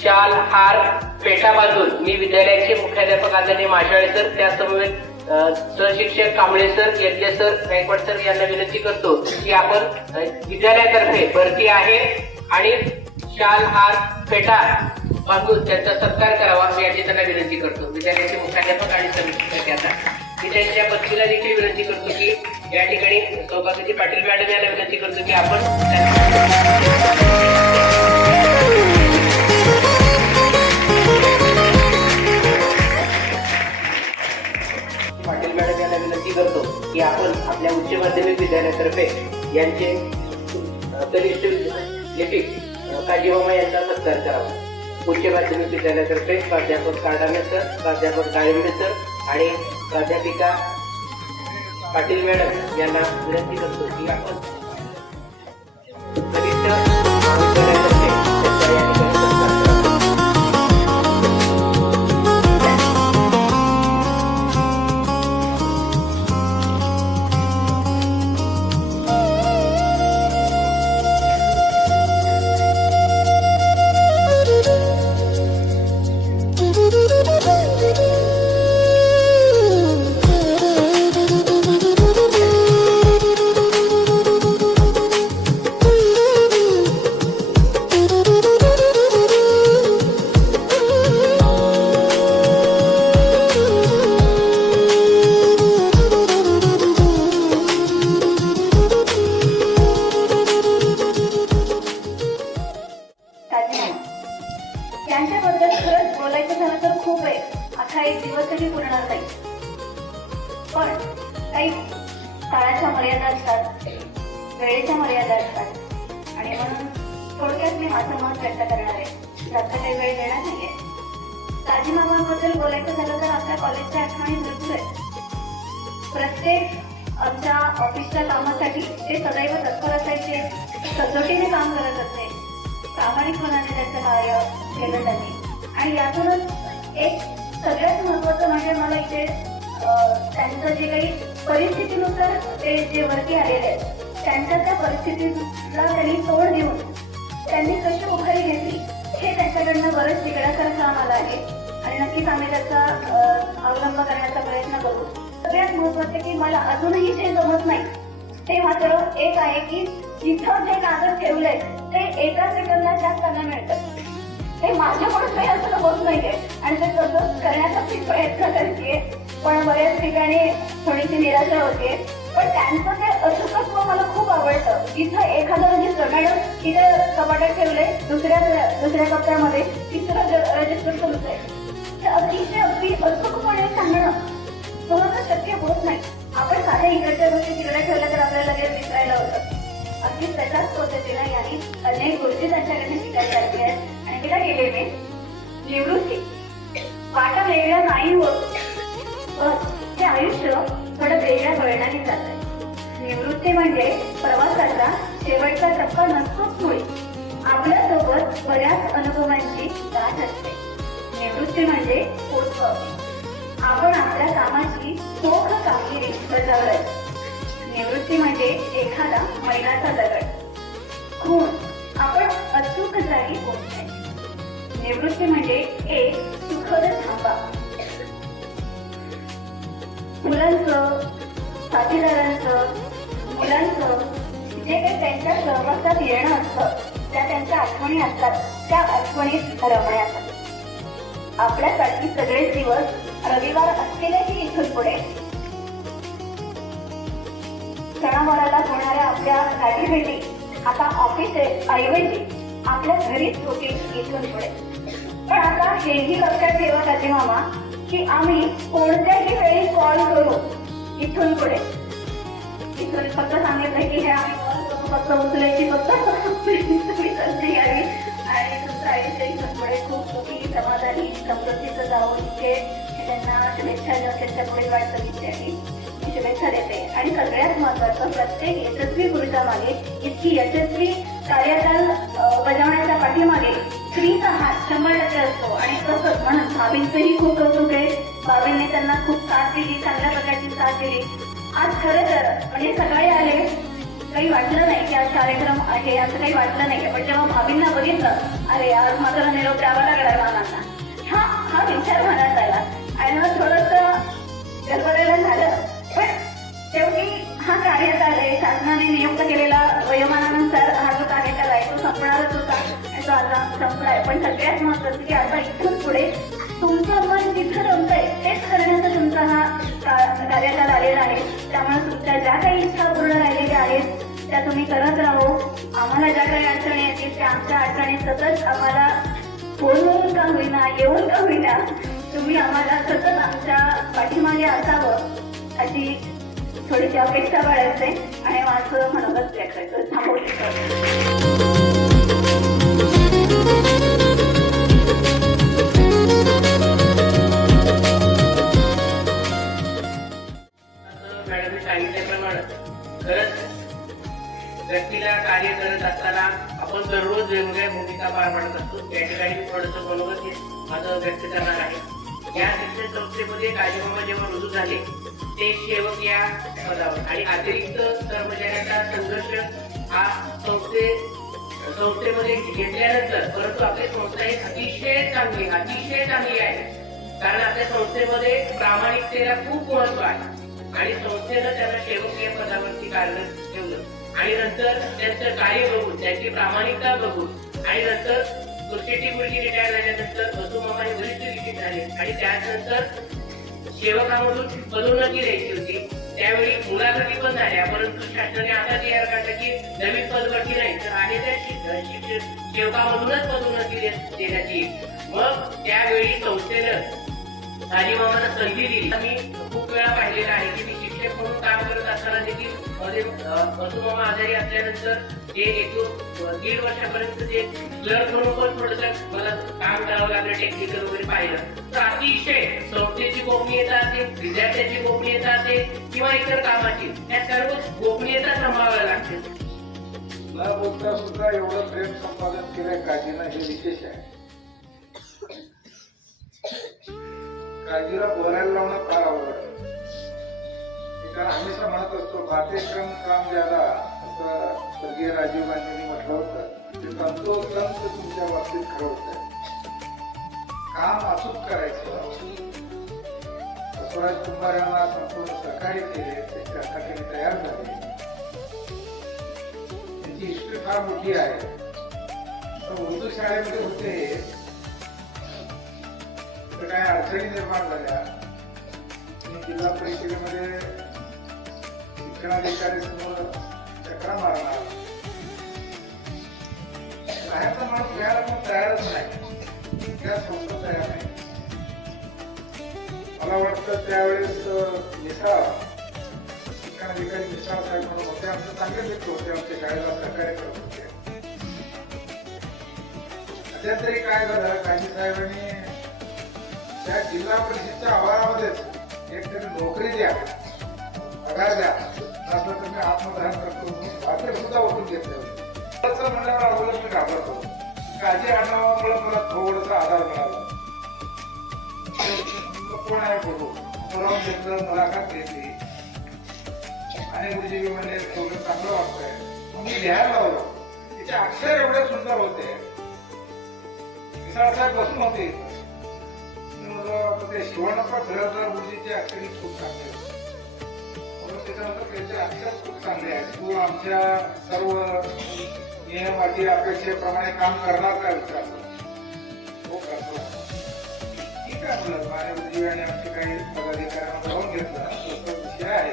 शाल हार फेटा बांधून मी विद्यालयाचे मुख्याध्यापक आदरणीय माशाळे सर, त्यासमवेत सहशिक्षक कांबळे सर, यज्ञ सर, गायकवाड सर यांना विनंती करतो की आपण विद्यालयातर्फे भरती आहे आणि शाल हार फेटा बांधून त्यांचा सत्कार करावा मी याची त्यांना विनंती करतो. विद्यालयाचे मुख्याध्यापक आणि सहशिक्षक यांना मी त्यांच्या पत्नीला देखील विनंती करतो की या ठिकाणी सौभाग्यवती पाटील मॅडम यांना विनंती करतो की आपण पाटील मॅडम यांना विनंती करतो की आपण आपल्या उच्च माध्यमिक विद्यालयातर्फे यांचे कनिष्ठ लिपिक काजीमामा यांचा सत्कार करावा. उच्च माध्यमिक विद्यालयातर्फे प्राध्यापक काडामे सर, प्राध्यापक गायंबे सर आणि प्राध्यापिका पाटील मॅडम यांना विनंती करतो की आपण कनिष्ठ विद्यालयातर्फे त्यांचा या ठिकाणी सत्कार करावा. त्यांच्याबद्दल खरंच बोलायचं झालं तर खूप आहे, असा एक दिवसही पुरणार नाही. पण काही काळाच्या मर्यादा असतात, वेळेच्या मर्यादा असतात आणि म्हणून थोडक्यात मी माझं मत व्यक्त करणार आहे. जास्त काही वेळ देणार नाहीये. काजीमामांबद्दल बोलायचं झालं तर आपल्या कॉलेजच्या आठवणी भरपूर आहेत. प्रत्येक आमच्या ऑफिसच्या कामासाठी ते सदैव तत्पर असायचे, कसोटीने काम करत असते, प्रामाणिकपणाने त्यांचं कार्य केलं त्यांनी. आणि यातूनच एक सगळ्यात महत्वाचं म्हणजे मला इथे त्यांचं जे काही परिस्थितीनुसार ते जे वरती आलेले आहेत त्यांच्या त्या परिस्थितीला त्यांनी तोड देऊन त्यांनी कशी उभारी घेतली हे त्यांच्याकडनं बरंच शिकण्यासारखं आम्हाला आहे आणि नक्कीच आम्ही त्याचा अवलंब करण्याचा प्रयत्न करू. सगळ्यात महत्वाचं की मला अजूनही जे जमत नाही ते मात्र एक आहे की जिथं जे कागद ठेवलंय ते एका सेकंदात जास्त त्यांना मिळतं. ते माझ्याकडून काही असं होत नाहीये आणि ते तसंच करण्याचा मी प्रयत्न करतेय, पण बऱ्याच ठिकाणी थोडीशी निराशा होतीये. पण त्यांचं ते अचूकत्व मला खूप आवडतं. इथं एखादं रजिस्टर मॅडम इथे कपाटात ठेवलंय, दुसऱ्या कप्प्यामध्ये तिसरं रजिस्टर चालूच आहे. ते अगदी अचूकपणे सांगणं सहज शक्य होत नाही. आपण साध्या इकडच्या गोष्टी तिकडे ठेवल्या तर आपल्याला लगेच विसरायला होतं. अगदी त्याच्याच पद्धतीनं यांनी अनेक गोष्टी त्यांच्याकडे शिकायच्या आहेत आणि तिला केले मी. निवृत्ती वाटा वेगळ्या नाही होत, हे आयुष्य थोडं वेगळ्या वळणाने जात आहे. निवृत्ती म्हणजे प्रवासाचा शेवटचा टप्पा नसतोच मुळे आपल्यासोबत बऱ्याच अनुभवांची गाठ असते. निवृत्ती म्हणजे पोचपावती. आपण आपल्या कामाची चोख कामगिरी बजावली. निवृत्ती म्हणजे एखादा मैलाचा दगड, खूण आपण अचूक जागी पोहोचणे. निवृत्ती म्हणजे एक सुखद थांबा. मुलांचं, साथीदारांचं, मुलांचं जे काही त्यांच्या सहवासात येणं असतं, त्या त्यांच्या आठवणी असतात, त्या आठवणीत रमण्यासाठी. आपल्यासाठी सगळेच दिवस रविवार असलेलेही इथून पुढे सणावाराला होणाऱ्या आपल्या गाठीभेटी आता ऑफिस ऐवजी आपल्या घरीच होतील इथून पुढे. पण आता हेही लक्षात ठेवा काजीमामा की आम्ही कोणत्याही वेळी कॉल करू इथून पुढे. इथून फक्त सांगितलं की हे आम्ही कॉल करू, फक्त उचलायची फक्त संधी यावी आणि तुमचं आयुष्य इथून पुढे खूप सुखी, समाधानी, समृद्धीचं जावं इथे त्यांना शुभेच्छा त्यांच्या पुढे वाटतं इथे शुभेच्छा देते. आणि सगळ्यात महत्वाचं प्रत्येक यशस्वी पुरुषा मागे इतकी यशस्वी कार्यकाल बजावण्याच्या पाठीमागे स्त्रीचा हात 100% असतो. आणि तसंच म्हणून भाभींचंही खूप कौतुक आहे. भाभींनी त्यांना खूप साथ दिली, चांगल्या प्रकारची साथ दिली. आज खरं तर म्हणजे सकाळी आले काही वाटलं नाही की आज कार्यक्रम आहे असं काही वाटलं नाही. पण जेव्हा भाभींना बघितलं, अरे आज मात्र निरोप द्यावा लागला मामांना, हा विचार मनात आला आणि मग थोडंसं गडबडायला झालं. पण शेवटी हा कार्यकाळ आहे, शासनाने नियुक्त केलेला वयोमानानुसार हा जो कार्यकाळ आहे तो संपणारच होता आणि तो आता संपलाय. पण सगळ्यात महत्त्वाचं की आता इथून पुढे तुमचं मन जिथं रमतंय तेच करण्याचा तुमचा हा कार्यकाळ आलेला आहे. त्यामुळे तुमच्या ज्या काही इच्छा पूर्ण राहिलेल्या आहेत त्या तुम्ही करत राहो. आम्हाला ज्या काही अडचणी येतील त्या आमच्या अडचणी सतत आम्हाला फोनवरून का होईना, येऊन का होईना, तुम्ही आम्हाला सतत आमच्या पाठीमागे असावं अशी थोडीशी अपेक्षा बाळगते आणि माझं मनोगत व्यक्त करतो. थांबवू मॅडमने सांगितल्याप्रमाणे खरंच व्यक्तीला कार्य करत असताना आपण दररोज वेगवेगळ्या भूमिका पार पाडत असतो. त्या ठिकाणी थोडंसं मनोगत माझं व्यक्त करणार आहे. या शिक्षण संस्थेमध्ये काजीमामा जेव्हा रुजू झाले ते सेवक या पदावर आणि अतिरिक्त कर्मचाऱ्यांचा संघर्ष हा संस्थेमध्ये घेतल्यानंतर, परंतु आपली संस्था ही अतिशय चांगली आहे. कारण आपल्या संस्थेमध्ये प्रामाणिकतेला खूप महत्व आहे आणि संस्थेनं त्यांना सेवक या पदावरती कार्यरत ठेवलं आणि नंतर त्यांचं कार्य बघून, त्यांची प्रामाणिकता बघून आणि नंतर सोसायटी मुलगी रिटायर झाल्यानंतर वसुमामा हे वरिष्ठ लिखित झाले आणि त्यानंतर सेवकामधून पदोन्नती द्यायची होती. त्यावेळी मुलाखती पण झाल्या, परंतु शासनाने आता तयार काढलं की नवीन पदभरती नाही तर आहे त्या सेवकामधूनच पदोन्नती देण्यात येईल. मग त्यावेळी संस्थेनं काजीमामांना संधी दिली. मी खूप वेळा पाहिलेला आहे की मी शिक्षक म्हणून काम करत असताना देखील वसुमामा आजारी असल्यानंतर ते 1-1.5 वर्षापर्यंत ते क्लर्क म्हणून पण थोडंसं मला काम करावं लागलं, टेक्निकल वगैरे पाहिलं. तर अतिशय संस्थेची गोपनीयता असेल, विद्यार्थ्यांची गोपनीयता असेल किंवा इतर कामाची, त्या सर्व गोपनीयता सांभाळाव्या लागते. न बोलता सुद्धा एवढं प्रेम संपादन केलंय काजीला, हे विशेष आहे. काजीला बोलायला लावणं फार आवडतं. कारण हमेशा म्हणत असतो बातें क्रम काम ज्यादा, असं स्वर्गीय राजीव गांधींनी म्हटलं होतं. ते तंतोतंत तुमच्या बाबतीत खरं होत आहे. काम अचूक करायचं. स्वराज कुमार यांना संपूर्ण सहकार्य केले, ते त्यासाठी तयार झाले. त्यांची हिस्ट्री फार मोठी आहे. तर उर्दू शाळेमध्ये होते तर काय अडचणी निर्माण झाल्या. जिल्हा परिषदेमध्ये शिक्षणाधिकारी समोर चक्रा मारणार, बाहेरचा माणूस घ्यायला पण तयारच नाही, त्या संस्था तयार नाही. मला वाटतं त्यावेळेस मिसाळ शिक्षणाधिकारी मिसाळ साहेब म्हणून होते. आमचे चांगले मित्र होते, आमच्या शाळेला सहकार्य करत होते. सध्या तरी काय झालं, काजी साहेबांनी त्या जिल्हा परिषदच्या आवारामध्येच एकतरी नोकरी द्या, पगार द्या, असं तर मी आत्मदहन करतो बाकी सुद्धा ओळखून घेतले होते. असं म्हणल्यावर अगोदर मी घाबरतो. काजी आडनावामुळे मला थोडासा आधार मिळाला. कोण आहे बघू, बोलावून घेतलं, मुलाखत घेतली आणि गुरुजी म्हणले थोडं चांगलं वाटतंय. मी लिहायला लावलो. तिचे अक्षर एवढे सुंदर होते. मिसाळ साहेब बसून होते. ते शिवणप्पा घरदार गुरुजीचे अक्षर खूप चांगले होते. त्याच्यानंतर त्याचे अक्षर खूप चांगले आहेत. तू आमच्या सर्व नियम अटी अपेक्षेप्रमाणे काम करणार का विचारलं. हो करतो. ठीक आहे म्हणलं. माझ्या गुरुजी आणि आमचे काही पदाधिकाऱ्यांना जाऊन घेतलं. तो विषय आहे,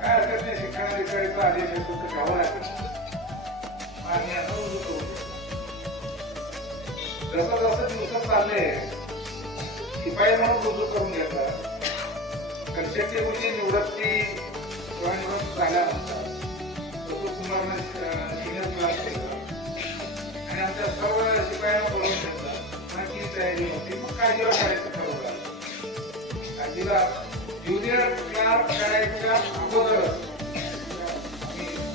काय हरकत नाही. शिक्षणाधिकारीचा आदेश येतो तर घ्यावं लागेल. आणि आता रुजू जसं जसं दिवसात चालले शिपाई म्हणून रुजू करून घेतात. कन्सेप्टची गुरुजी निवृत्ती झाल्यानंतर कुमारने सिनियर क्लास केलं आणि आमच्या सर्व शिपायांना बोलवून घेतलं. माझी तयारी होती. मग काजीला करायचं ठरवलं. काजीला ज्युनियर क्लार्क करायच्या अगोदरच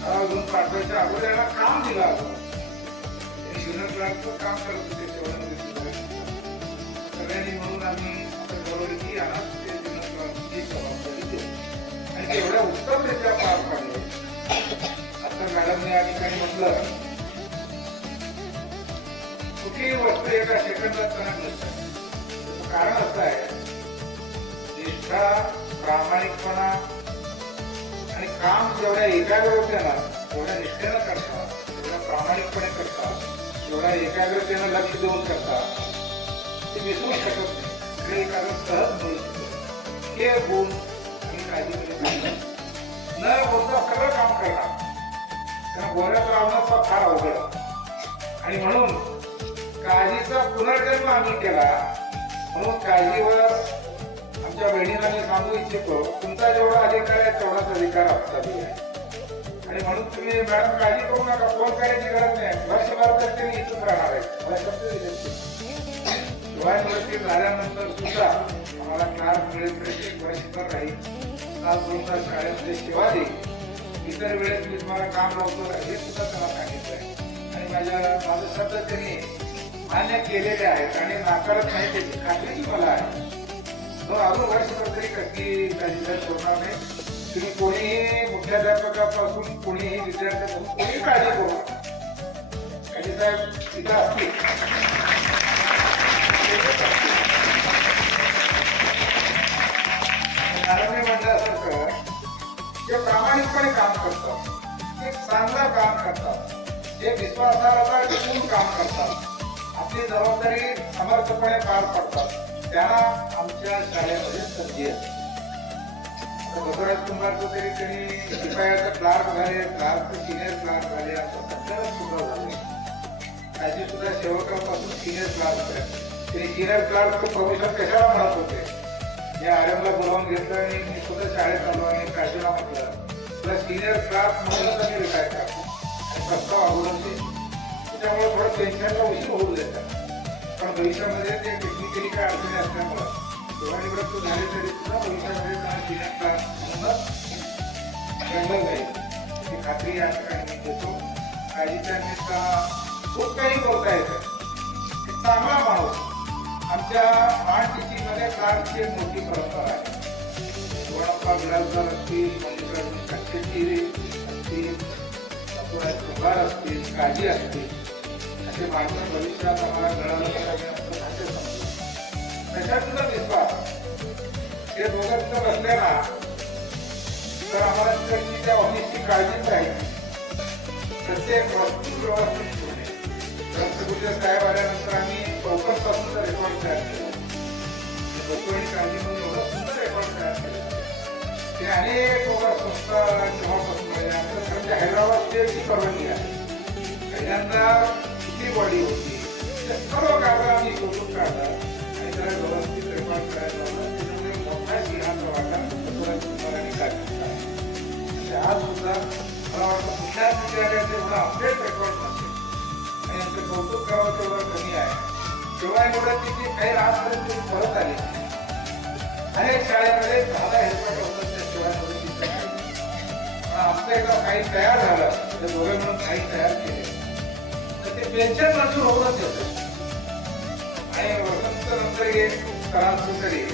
घेऊन पाठवायच्या अगोदर याला काम दिलं होतं. ज्युनियर क्लार्कचं काम करत होते. सगळ्यांनी म्हणून आम्ही ठरवलं की यांना ते ज्युनियर क्लार्कची जबाबदारी देऊ आणि एवढ्या उत्तम रित्या पार पाडले. म्हटलं कुठलीही वस्तू एका सेकंदात त्यांना मिळतात. कारण असं आहे, निष्ठा, प्रामाणिकपणा आणि काम जेवढ्या एकाग्रतेनं, जेवढ्या निष्ठेनं करतात, जेवढ्या प्रामाणिकपणे करतात, जेवढ्या एकाग्रतेनं लक्ष देऊन करतात, ते विसरू शकत नाही. हे एखादं सहज मिळू शकतं. हे गुण आणि काळजी न बोलता सगळं काम करणार, कारण बोलण्यात राहणं फार अवघड. आणि म्हणून काळजीचा पुनर्जन्म आम्ही केला. म्हणून काळजीवर आमच्या बहिणींना मी सांगू इच्छितो, तुमचा जेवढा अधिकार आहे तेवढाच अधिकार आमचाही आहे. आणि म्हणून तुम्ही मॅडम काळजी करू नका, फोन करायची गरज नाही. वर्षभर तर तरी इथून राहणार आहे. मला शब्द दिले शिवाय झाल्यानंतर सुद्धा आम्हाला क्लास मिळेल, प्रत्येक वर्षभर राहील. 7-2 तास शाळेमध्ये सेवा देईल. इतर वेळेस मी तुम्हाला काम लावतो हे सुद्धा त्यांना सांगितलंय. आणि माझं शब्द त्यांनी मान्य केलेले आहेत आणि नाकारत नाही त्याची खात्रीही मला आहे. अजून वर्षभर तरी कसली काळजी करणार नाही. तुम्ही कोणीही मुख्याध्यापकापासून कोणीही विद्यार्थ्यापासून कोणीही काळजी करू नका. काळजी साहेब तिथं असतील, मॅडमने म्हटल्यासारखं जे प्रामाणिकपणे काम करतात, ते चांगलं काम करतात, जे विश्वासार्हता टिकून काम करतात, आपली जबाबदारी समर्थपणे पार पडतात, त्यांना आमच्या शाळेमध्ये संधी असते. बसवराज कुंभारचं तरी त्यांनी शिपायाचं क्लार्क झाले, क्लार्कचं सिनियर क्लार्क झाले, असं सगळं सुद्धा झाले. त्याची सुद्धा सेवकांपासून सिनियर क्लार्क झाले. ते सिनियर क्लार्कचं प्रोफेसर कशाला म्हणत होते, या आर्यमला बोलावून घेतलं आणि मी सुद्धा शाळेत आलो आणि काळजीला म्हटलं तुला सिनियर क्लार्क म्हणूनच आम्ही रिटायर करतो आणि प्रस्ताव अगोदरचे. त्याच्यामुळे थोडं पेन्शनला उशीर होऊ देतात, पण भविष्यामध्ये ते टेक्निकली काय अडचणी असल्यामुळं सेवानिवृत्त झाले तरी सुद्धा भविष्यामध्ये त्यांना सिनियर क्लास म्हणूनच गणलं जाईल ही खात्री या ठिकाणी मी देतो. काळजीच्या निमित्तानं खूप काही बोलता येतं. एक चांगला माणूस आमच्या महाटिचीमध्ये क्लार्कची एक मोठी परंपरा आहे. वडप्पा बिराजदार असतील, मल्लिकार्जुन कक्षेची असतील, कुंभार असतील, काळजी असतील, असे माणसं भविष्यात आम्हाला घडवलं त्याच्यात सुद्धा विश्वास. हे दोघं सुद्धा बसले ना तर आम्हाला तिकडची त्या ऑफिसची काळजीच राहील. प्रत्येक वस्तू व्यवस्थित ठेवणे. रक्तगुजर साहेब आल्यानंतर आम्ही चौकटपासूनचा रेकॉर्ड तयार केला. लोकवाणी काळजी म्हणून एवढं सुंदर रेकॉर्ड तयार केलं. ते अनेक संस्था जेव्हापासून आमच्या हैदराबाद स्टेटची परवानगी आहे. पहिल्यांदा किती बॉडी होती त्या सर्व कागद आम्ही शोधून काढतात आणि त्याला व्यवस्थित रेकॉर्ड करायला लावला. त्याच्यामुळे मोठा सिंहाचा वाटा आणि काढला. आज सुद्धा मला वाटतं कुठल्याच विद्यालयाचे एवढा अपडेट रेकॉर्ड नसेल आणि आमचं कौतुक करावं तेवढं कमी आहे. तेव्हा एवढं तिथे काही आजपर्यंत तुम्ही परत आले. अनेक शाळेमध्ये 10 हेल्पमेट होतं त्या शिवाय आमचं एकदा काही तयार झालं तर दोघे म्हणून काही तयार केले तर ते पेन्शन मंजूर होऊनच येतं. आणि वसंत नंतर एक करांतरी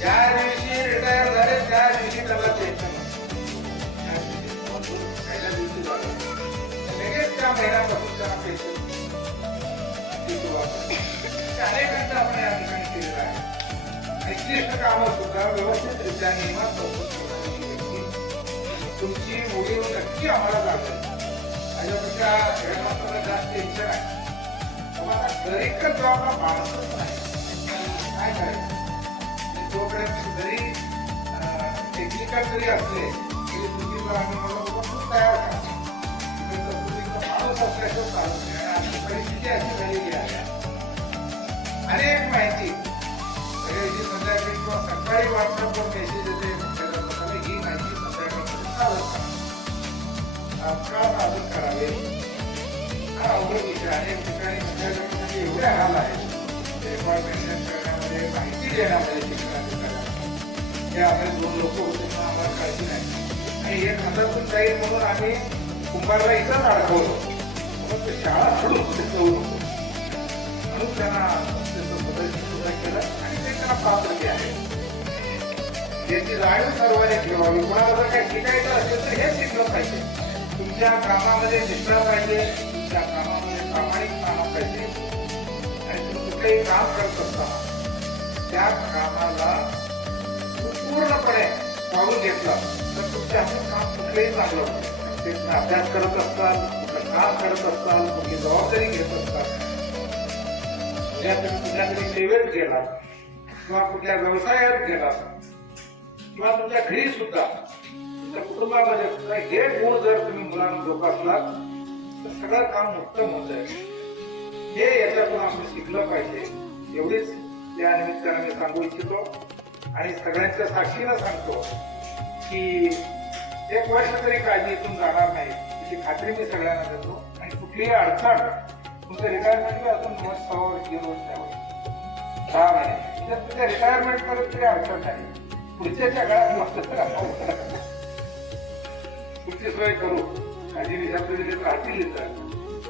ज्या दिवशी रिटायर झाले त्या दिवशी त्याला पेन्शन पहिल्या दिवशी झालं लगेच त्या महिन्यापासून त्यांना पेन्शन अनेकांचं आपण या ठिकाणी केलेलं आहे. निश्चित कामं सुद्धा व्यवस्थितरित्या नियमात तुमची मुली नक्की आम्हाला जाते. माझ्यापेक्षा खेळमात्र जास्त टेन्शन आहे. दरेकच जबाबला माणसच नाही काय करायचं. तोपर्यंत जरी टेक्निकल जरी असले तरी तुम्ही आम्ही तयार करा. माणूस असल्याचं चालू नाही आणि आमची परिस्थिती अशी झालेली आहे. अनेक माहिती संध्याकाळी किंवा सकाळी व्हॉट्सअपवर मेसेज येते ही माहिती संध्याकाळी तात्काळ सादर करावे. हा अवघड विषय अनेक ठिकाणी संध्याकाळी एवढे हाल आहेत रेकॉर्ड मेंटेन करण्यामध्ये, माहिती देण्यामध्ये शिक्षणाधिकाऱ्यांना. हे आपले 2 लोक होते म्हणून आम्हाला काळजी नाही आणि एक हातातून जाईल म्हणून आम्ही कुंभारला इथंच अडकवलो. म्हणून ते शाळा सोडून कुठे जाऊ नको म्हणून त्यांना सुद्धा केलं आणि ते त्यांना प्राप्त आहे. याची जाणीव सर्वांनी ठेवावी. कोणाला जर काही शिकायचं असेल तर हेच शिकलं पाहिजे. तुमच्या तुमच्या कामामध्ये निष्ठा पाहिजे, तुमच्या कामामध्ये प्रामाणिकपणा पाहिजे आणि तुम्ही कुठलेही काम करत असताना त्या कामाला पूर्णपणे पाहून घेतला तर तुमचे आपण काम कुठलेही चांगलं होतं. ते तुम्ही अभ्यास करत असताल, कुठलं काम करत असताल, कुठली जबाबदारी घेत असताल, कुठल्या तरी सेवेत गेला किंवा कुठल्या व्यवसायात गेला किंवा तुमच्या घरी सुद्धा तुमच्या कुटुंबामध्ये सुद्धा हे गुण जर तुम्ही मुलांना जोपासलात तर सगळं काम उत्तम होत आहे. हे याच्यातून आपण शिकलं पाहिजे एवढीच या निमित्ताने मी सांगू इच्छितो आणि सगळ्यांच्या साक्षीनं सांगतो की 1 वर्ष तरी काळजी इथून जाणार नाही याची खात्री मी सगळ्यांना देतो. आणि कुठलीही अडचण तुमचं रिटायरमेंट अजून 6 वर्ष 6 महिने तुमच्या रिटायरमेंट करत तरी अडचण नाही. पुढच्या काळात मस्त पुढची सोय करू काळजी निजाबदारीत राहतील इथं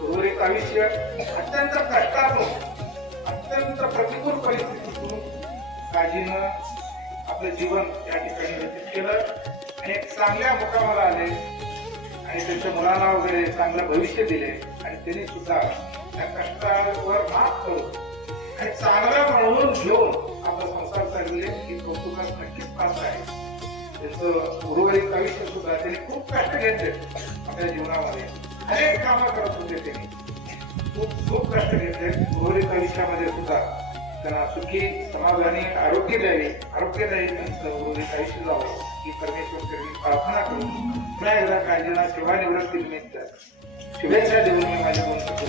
उर्वरित आयुष्य अत्यंत कष्टातून अत्यंत प्रतिकूल परिस्थितीतून काळजीनं आपलं जीवन या ठिकाणी व्यतीत केलं आणि एक चांगल्या मुकामाला आले आणि त्यांच्या मुलांना वगैरे चांगलं भविष्य दिले आणि त्यांनी सुद्धा त्या कष्टावर मात करून आणि चांगला म्हणून घेऊन आपला संसार चालले ही कौतुकास नक्कीच पात्र आहे. त्यांचं उर्वरित आयुष्य सुद्धा त्यांनी खूप कष्ट घेतले आपल्या जीवनामध्ये अनेक कामं करत होते. त्यांनी खूप कष्ट घेतले. उर्वरित आयुष्यामध्ये सुद्धा त्यांना सुखी समाधानी आरोग्यदायी त्यांचं उर्वरित आयुष्य जावं ही परमेश्वर प्रार्थना करून पुन्हा एकदा काळजीला सेवानिवृत्ती निमित्त शुभेच्छा देऊन मी माझ्या 2 शब्द